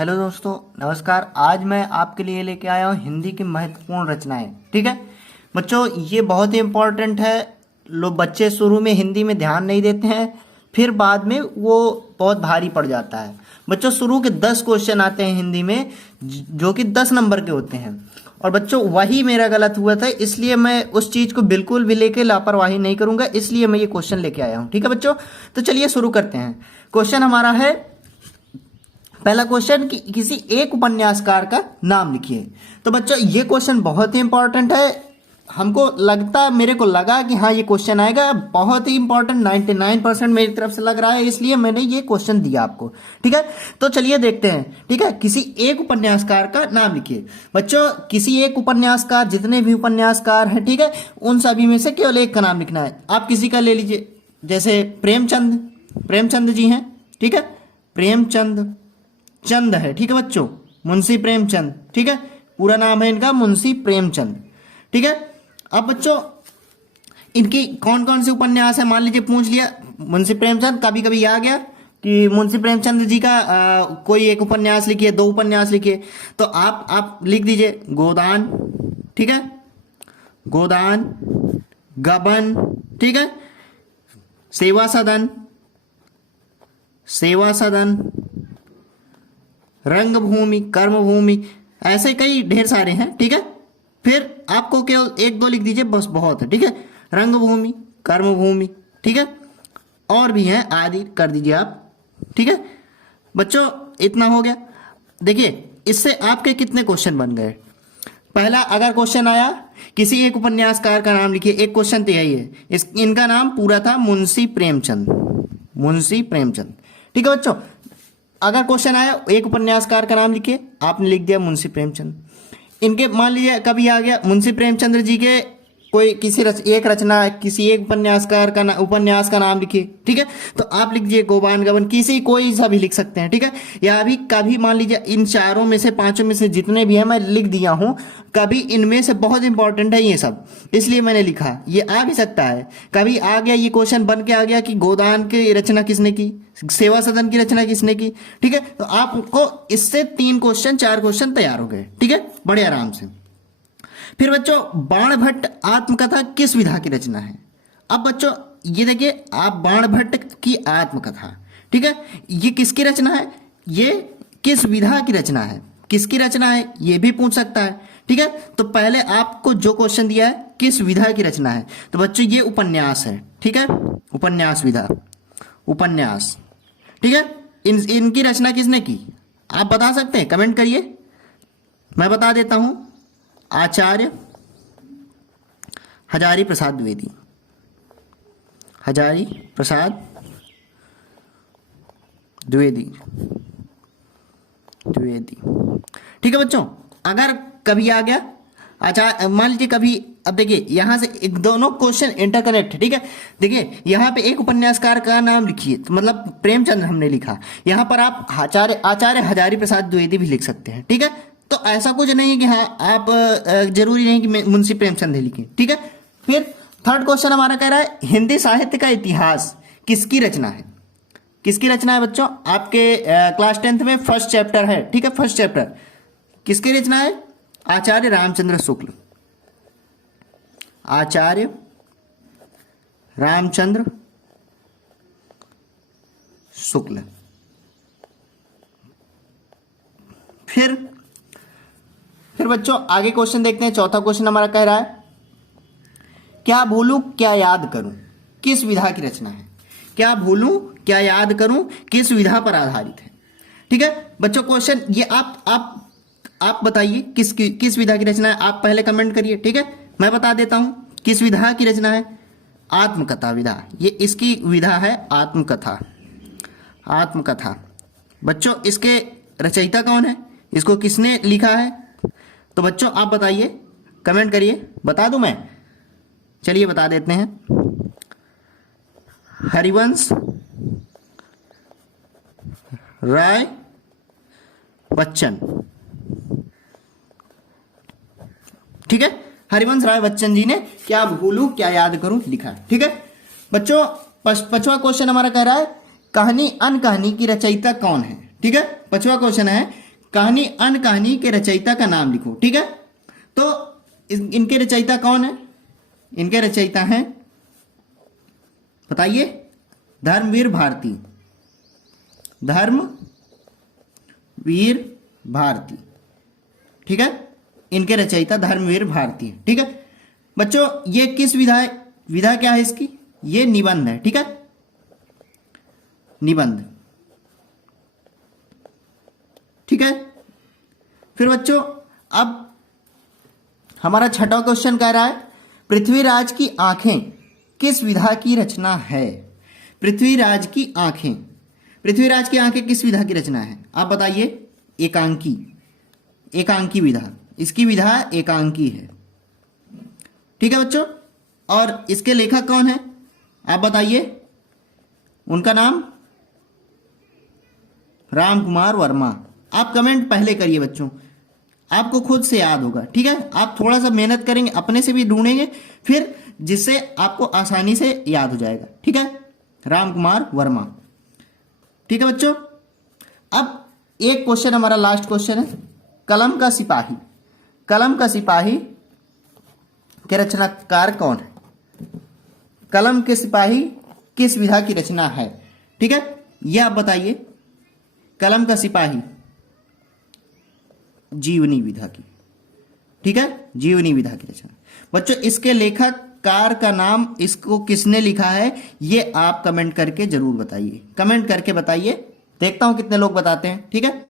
Hello दोस्तों, नमस्कार। आज मैं आपके लिए लेके आया हूँ हिंदी की महत्वपूर्ण रचनाएं। ठीक है बच्चों, ये बहुत ही इम्पोर्टेंट है। लोग बच्चे शुरू में हिंदी में ध्यान नहीं देते हैं, फिर बाद में वो बहुत भारी पड़ जाता है। बच्चों, शुरू के 10 क्वेश्चन आते हैं हिंदी में जो कि 10 नंबर के होते हैं। और बच्चों, वही मेरा गलत हुआ था, इसलिए मैं उस चीज़ को बिल्कुल भी लेके लापरवाही नहीं करूंगा, इसलिए मैं ये क्वेश्चन लेके आया हूँ। ठीक है बच्चों, तो चलिए शुरू करते हैं। क्वेश्चन हमारा है, पहला क्वेश्चन कि किसी एक उपन्यासकार का नाम लिखिए। तो बच्चों, ये क्वेश्चन बहुत ही इंपॉर्टेंट है। मेरे को लगा कि हाँ ये क्वेश्चन आएगा, बहुत ही इंपॉर्टेंट, 99% मेरी तरफ से लग रहा है, इसलिए मैंने ये क्वेश्चन दिया आपको। ठीक है, तो चलिए देखते हैं। ठीक है, किसी एक उपन्यासकार का नाम लिखिए। बच्चों, किसी एक उपन्यासकार, जितने भी उपन्यासकार हैं, ठीक है, उन सभी में से केवल एक का नाम लिखना है। आप किसी का ले लीजिए, जैसे प्रेमचंद जी हैं। ठीक है, प्रेमचंद चंद है। ठीक है बच्चों, मुंशी प्रेमचंद। ठीक है, पूरा नाम है इनका मुंशी प्रेमचंद। ठीक है, अब बच्चों इनकी कौन कौन से उपन्यास है, मान लीजिए पूछ लिया मुंशी प्रेमचंद, कभी कभी आ गया कि मुंशी प्रेमचंद जी का कोई एक उपन्यास लिखिए, 2 उपन्यास लिखिए, तो आप लिख दीजिए गोदान। ठीक है, गोदान, गबन, ठीक है, सेवा सदन, रंगभूमि, कर्मभूमि, ऐसे कई ढेर सारे हैं। ठीक है, फिर आपको केवल 1-2 लिख दीजिए, बस बहुत है। ठीक है, रंगभूमि, कर्मभूमि, ठीक है, और भी हैं, आदि कर दीजिए आप। ठीक है बच्चों, इतना हो गया। देखिए, इससे आपके कितने क्वेश्चन बन गए। पहला, अगर क्वेश्चन आया किसी एक उपन्यासकार का नाम लिखिए, एक क्वेश्चन तो यही है। इनका नाम पूरा था मुंशी प्रेमचंद। ठीक है बच्चों, अगर क्वेश्चन आया एक उपन्यासकार का नाम लिखिए, आपने लिख दिया मुंशी प्रेमचंद। इनके मान लीजिए कभी आ गया मुंशी प्रेमचंद्र जी के कोई एक रचना, किसी एक उपन्यास का नाम लिखिए। ठीक है, तो आप लिख दीजिए गोबान गबन, कोई सा भी लिख सकते हैं। ठीक है, या अभी कभी मान लीजिए इन 4 में से 5 में से जितने भी हैं मैं लिख दिया हूं, कभी इनमें से बहुत इंपॉर्टेंट है ये सब, इसलिए मैंने लिखा। ये आ भी सकता है, कभी आ गया ये क्वेश्चन बन के आ गया कि गोदान की रचना किसने की, सेवा सदन की रचना किसने की। ठीक है, तो आपको इससे 4 क्वेश्चन तैयार हो गए। ठीक है, बड़े आराम से। फिर बच्चों, बाणभट्ट आत्मकथा किस विधा की रचना है। अब बच्चों ये देखिए, आप बाणभट्ट की आत्मकथा, ठीक है, ये किसकी रचना है, ये किस विधा की रचना है, किसकी रचना है, ये भी पूछ सकता है। ठीक है, तो पहले आपको जो क्वेश्चन दिया है किस विधा की रचना है, तो बच्चों ये उपन्यास है। ठीक है, उपन्यास विधा, उपन्यास। ठीक है, इनकी रचना किसने की, आप बता सकते हैं, कमेंट करिए, मैं बता देता हूं। आचार्य हजारी प्रसाद द्विवेदी, हजारी प्रसाद द्विवेदी। ठीक है बच्चों, अगर कभी आ गया अच्छा, मान लीजिए कभी, अब देखिए यहां से एक दोनों क्वेश्चन इंटरकनेक्ट। ठीक है, देखिए यहां पे एक उपन्यासकार का नाम लिखिए, तो मतलब प्रेमचंद हमने लिखा, यहां पर आप आचार्य हजारी प्रसाद द्विवेदी भी लिख सकते हैं। ठीक है, तो ऐसा कुछ नहीं है कि हाँ आप जरूरी नहीं कि मुंशी प्रेमचंद ही लिखें। ठीक है, फिर थर्ड क्वेश्चन हमारा कह रहा है हिंदी साहित्य का इतिहास किसकी रचना है। किसकी रचना है बच्चों, आपके क्लास 10th में फर्स्ट चैप्टर है। ठीक है, फर्स्ट चैप्टर किसकी रचना है, आचार्य रामचंद्र शुक्ल, आचार्य रामचंद्र शुक्ल। फिर बच्चों आगे क्वेश्चन देखते हैं। चौथा क्वेश्चन हमारा कह रहा है क्या भूलूं क्या याद करूं किस विधा की रचना है। क्या भूलूं क्या याद करूं किस विधा पर आधारित है। ठीक है बच्चों, क्वेश्चन ये आप बताइए किस विधा की रचना है, आप पहले कमेंट करिए। ठीक है, मैं बता देता हूं किस विधा की रचना है, आत्मकथा विधा, ये इसकी विधा है आत्मकथा। बच्चों इसके रचयिता कौन है, इसको किसने लिखा है, तो बच्चों आप बताइए, कमेंट करिए, बता दूं मैं, चलिए बता देते हैं। हरिवंश राय बच्चन। ठीक है, हरिवंश राय बच्चन जी ने क्या भूलूं क्या याद करूं लिखा। ठीक है बच्चों, 5वां क्वेश्चन हमारा कह रहा है कहानी अनकहानी की रचयिता कौन है। ठीक है, 5वां क्वेश्चन है कहानी अन कहानी के रचयिता का नाम लिखो। ठीक है, तो इनके रचयिता कौन है? इनके रचयिता हैं, बताइए, धर्मवीर भारती। धर्मवीर भारती, ठीक है, इनके रचयिता धर्मवीर भारती है। ठीक है बच्चों, ये किस विधा है? विधा क्या है इसकी? ये निबंध है। ठीक है, निबंध। ठीक है, फिर बच्चों अब हमारा छठा क्वेश्चन कह रहा है पृथ्वीराज की आंखें किस विधा की रचना है? पृथ्वीराज की आंखें, पृथ्वीराज की आंखें किस विधा की रचना है? आप बताइए। एकांकी, एकांकी विधा, इसकी विधा एकांकी है। ठीक है बच्चों, और इसके लेखक कौन है? आप बताइए। उनका नाम राम कुमार वर्मा। आप कमेंट पहले करिए बच्चों, आपको खुद से याद होगा। ठीक है, आप थोड़ा सा मेहनत करेंगे, अपने से भी ढूंढेंगे, फिर जिससे आपको आसानी से याद हो जाएगा। ठीक है, राम कुमार वर्मा। ठीक है बच्चों, अब एक क्वेश्चन हमारा लास्ट क्वेश्चन है, कलम का सिपाही। कलम का सिपाही के रचनाकार कौन है? कलम के सिपाही किस विधा की रचना है? ठीक है, यह आप बताइए। कलम का सिपाही जीवनी विधा की। ठीक है, जीवनी विधा की रचना। बच्चों इसके लेखक कार का नाम, इसको किसने लिखा है, ये आप कमेंट करके जरूर बताइए। कमेंट करके बताइए, देखता हूं कितने लोग बताते हैं। ठीक है।